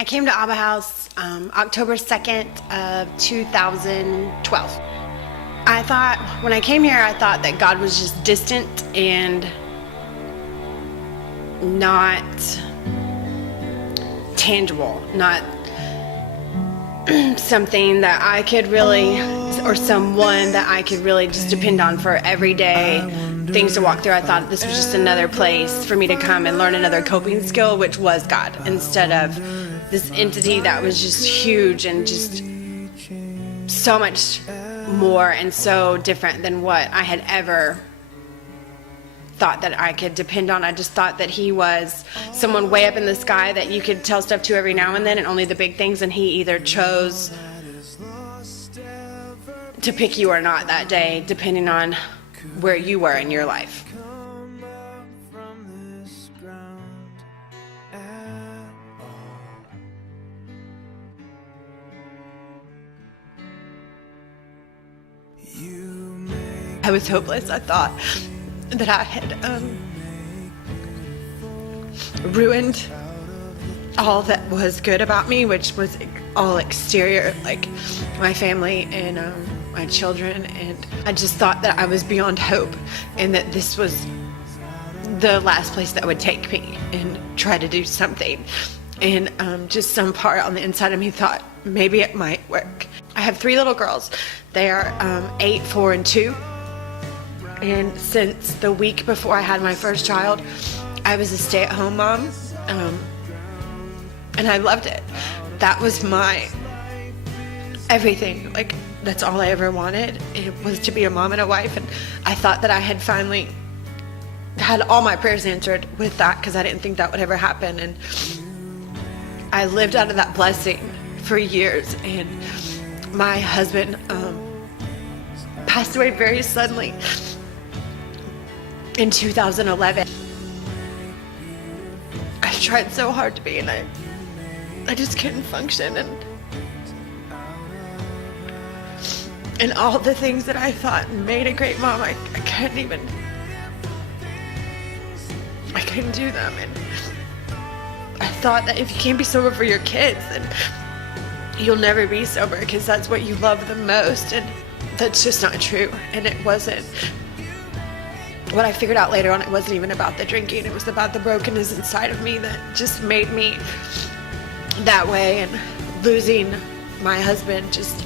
I came to Abba House October 2nd of 2012. When I came here, I thought that God was just distant and not tangible, not something that I could really, or someone that I could really just depend on for everyday things to walk through. I thought this was just another place for me to come and learn another coping skill, which was God, instead of this entity that was just huge and just so much more and so different than what I had ever thought that I could depend on. I just thought that he was someone way up in the sky that you could tell stuff to every now and then, and only the big things, and he either chose to pick you or not that day, depending on where you were in your life. I was hopeless. I thought that I had ruined all that was good about me, which was all exterior, like my family and my children, and I just thought that I was beyond hope and that this was the last place that would take me and try to do something. And just some part on the inside of me thought maybe it might work. I have 3 little girls. They are 8, 4, and 2. And since the week before I had my first child, I was a stay-at-home mom, and I loved it. That was my everything. Like, that's all I ever wanted. It was to be a mom and a wife, and I thought that I had finally had all my prayers answered with that, because I didn't think that would ever happen. And I lived out of that blessing for years, and my husband passed away very suddenly in 2011. I tried so hard to be, and I just couldn't function, and all the things that I thought made a great mom, I couldn't do them. And I thought that if you can't be sober for your kids, then you'll never be sober, because that's what you love the most, and that's just not true. And it wasn't. What I figured out later on, it wasn't even about the drinking. It was about the brokenness inside of me that just made me that way. And losing my husband just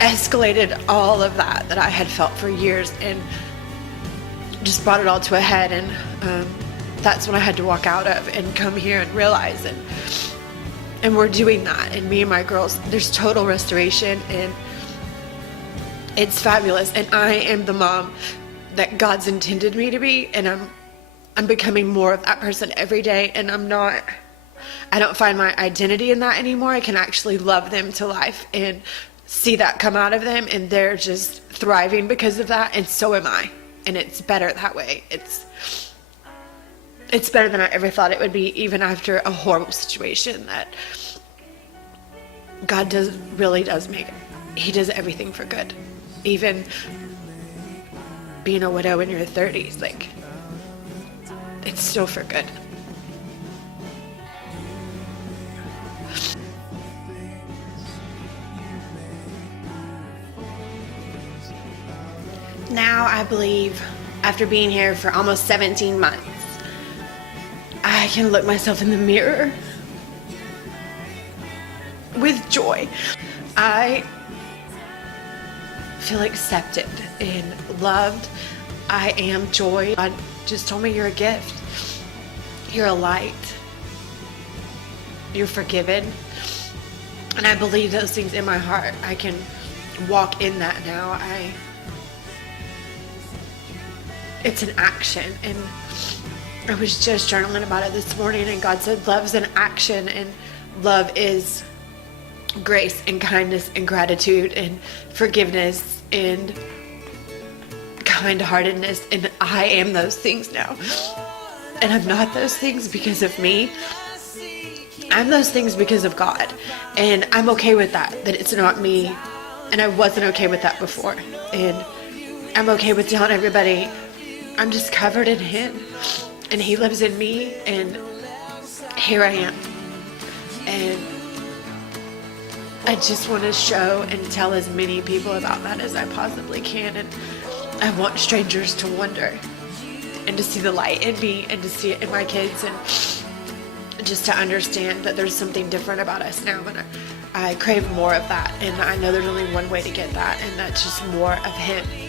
escalated all of that I had felt for years, and just brought it all to a head. And that's when I had to walk out of and come here and realize, and we're doing that. And me and my girls, there's total restoration, and it's fabulous. And I am the mom that God's intended me to be, and I'm becoming more of that person every day. And I don't find my identity in that anymore. I can actually love them to life and see that come out of them, and they're just thriving because of that, and so am I. And it's better that way. It's better than I ever thought it would be, even after a horrible situation that God really does make. He does everything for good. Even being a widow in your 30s, like, it's still for good. Now I believe, after being here for almost 17 months, I can look myself in the mirror with joy. I feel accepted and loved. I am joy. God just told me, you're a gift. You're a light. You're forgiven. And I believe those things in my heart. I can walk in that now. It's an action. And I was just journaling about it this morning, and God said love's an action, and love is grace and kindness and gratitude and forgiveness and kind-heartedness. And I am those things now. And I'm not those things because of me. I'm those things because of God. And I'm okay with that it's not me. And I wasn't okay with that before. And I'm okay with telling everybody I'm just covered in Him, and He lives in me, and here I am. And I just want to show and tell as many people about that as I possibly can. And I want strangers to wonder and to see the light in me and to see it in my kids, and just to understand that there's something different about us now. And I crave more of that. And I know there's only one way to get that, and that's just more of Him.